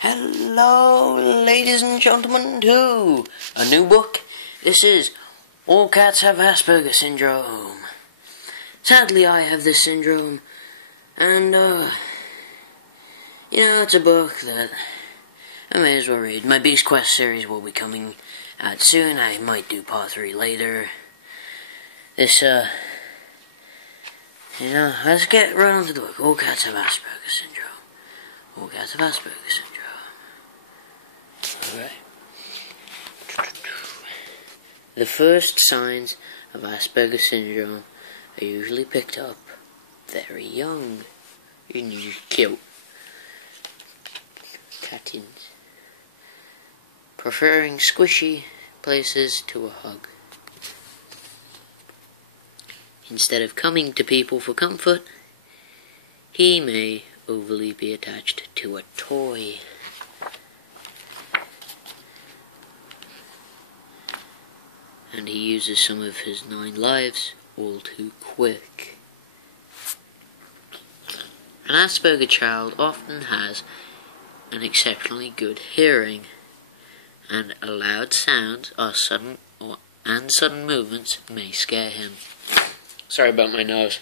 Hello, ladies and gentlemen, to a new book. This is All Cats Have Asperger Syndrome. Sadly, I have this syndrome, and, it's a book that I may as well read. My Beast Quest series will be coming out soon. I might do part 3 later. Let's get right on to the book. All Cats Have Asperger Syndrome. All Cats Have Asperger Syndrome. Alright. The first signs of Asperger Syndrome are usually picked up very young. Cute. Catins. Preferring squishy places to a hug. Instead of coming to people for comfort, he may overly be attached to a toy. And he uses some of his 9 lives all too quick. An Asperger child often has an exceptionally good hearing, and loud sounds sudden movements may scare him. Sorry about my nose.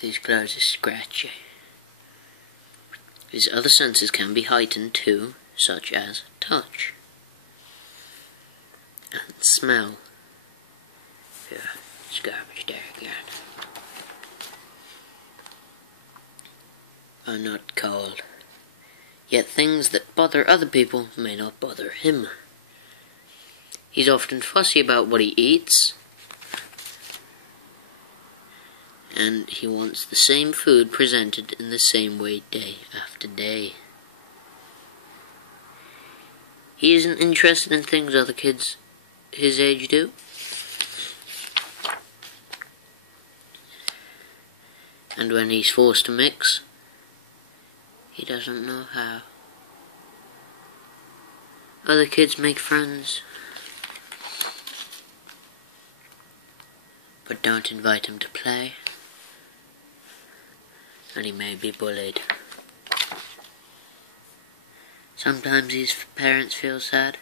These clothes are scratchy. His other senses can be heightened too, such as touch and smell. Yeah, it's garbage there again. Are not cold. Yet things that bother other people may not bother him. He's often fussy about what he eats, and he wants the same food presented in the same way day after day. He isn't interested in things other kids his age do. And when he's forced to mix, he doesn't know how. Other kids make friends, but don't invite him to play, and he may be bullied. Sometimes his parents feel sad,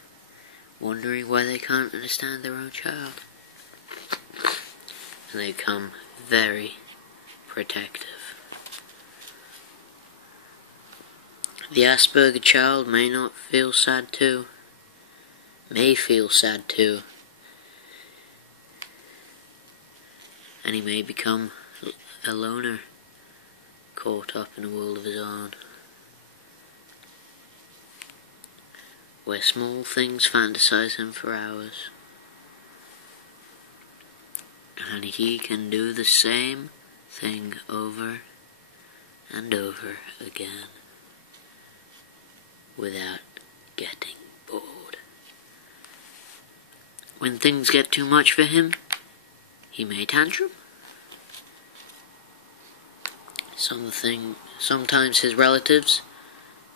wondering why they can't understand their own child, and they become very protective. The Asperger child may feel sad too, and he may become a loner, caught up in a world of his own, where small things fantasize him for hours, and he can do the same thing over and over again without getting bored. When things get too much for him, he may tantrum. Sometimes his relatives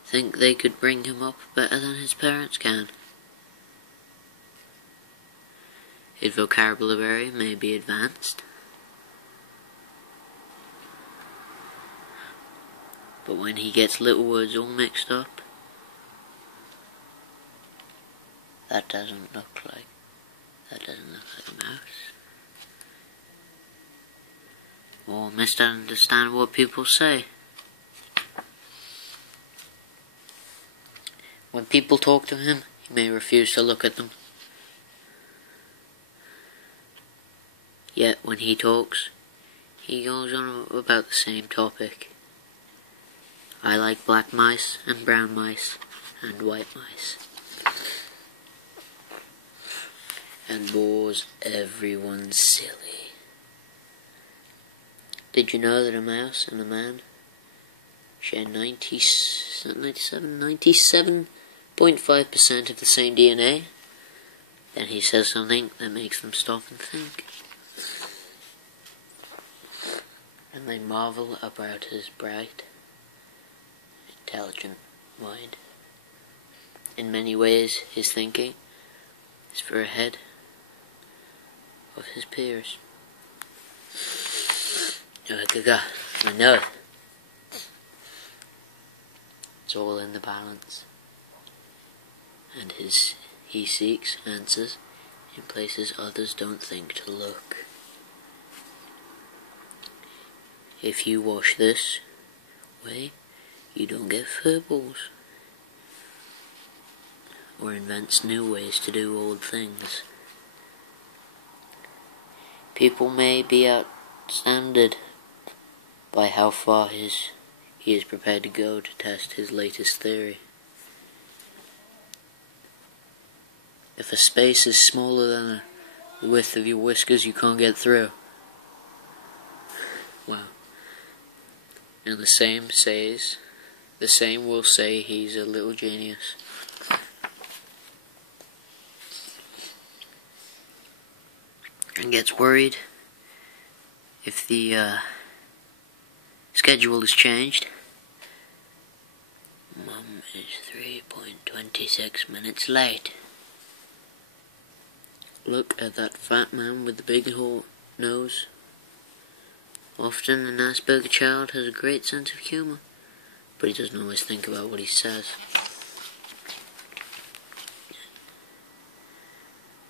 think they could bring him up better than his parents can. His vocabulary may be advanced, but when he gets little words all mixed up, that doesn't look like a mouse. Or misunderstand what people say. When people talk to him, he may refuse to look at them. Yet when he talks, he goes on about the same topic. I like black mice and brown mice and white mice. And bores everyone silly. Did you know that a mouse and a man share 97.5% of the same DNA? Then he says something that makes them stop and think. And they marvel about his bright, intelligent mind. In many ways, his thinking is far ahead of his peers. My nose. It's all in the balance. And he seeks answers in places others don't think to look. If you wash this way, you don't get fur balls. Or invents new ways to do old things. People may be outstanded by how far he is prepared to go to test his latest theory. If a space is smaller than the width of your whiskers, you can't get through. Wow. And the same will say he's a little genius. And gets worried if the schedule is changed. Mum is 3.26 minutes late. Look at that fat man with the big nose. Often an Asperger child has a great sense of humour, but he doesn't always think about what he says.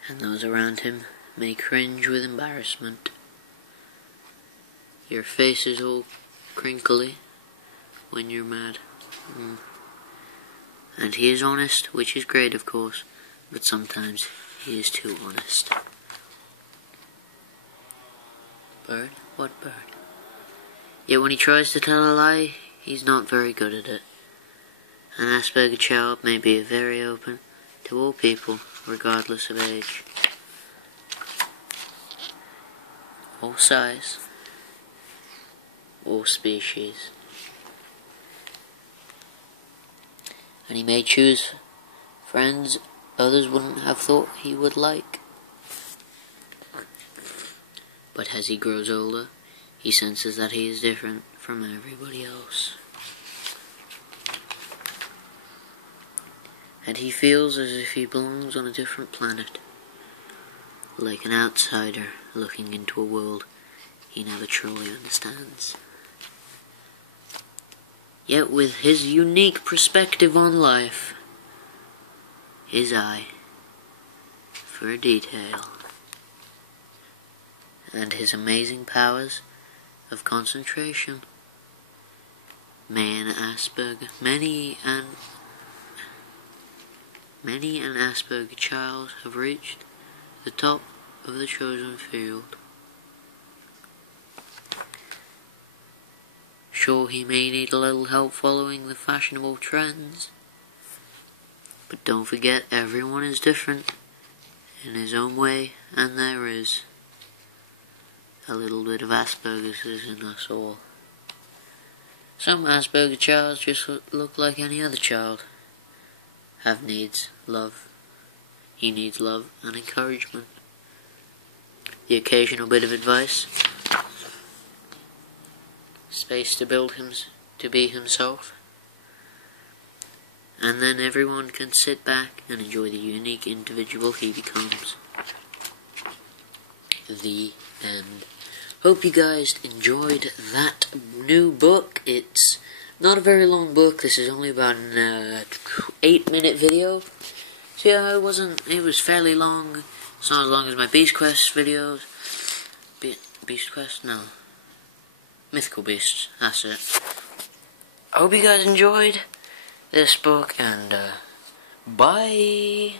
And those around him may cringe with embarrassment. Your face is all crinkly when you're mad. And he is honest, which is great of course, but sometimes he is too honest. Bird? What bird? Yet when he tries to tell a lie, he's not very good at it. An Asperger child may be very open to all people, regardless of age, or size, or species. And he may choose friends others wouldn't have thought he would like. But as he grows older, he senses that he is different from everybody else. And he feels as if he belongs on a different planet, like an outsider looking into a world he never truly understands. Yet with his unique perspective on life, his eye for detail, and his amazing powers of concentration, many an Asperger child have reached the top of the chosen field. Sure, he may need a little help following the fashionable trends, but don't forget everyone is different in his own way, and there is a little bit of Asperger's in us all. Some Asperger childs just look like any other child. Have needs, love. He needs love and encouragement. The occasional bit of advice. Space to be himself. And then everyone can sit back and enjoy the unique individual he becomes. The end. Hope you guys enjoyed that new book. It's not a very long book. This is only about an 8-minute video. So yeah, it was fairly long. It's not as long as my Beast Quest videos. Beast Quest? No. Mythical Beasts, that's it. I hope you guys enjoyed this book, and bye!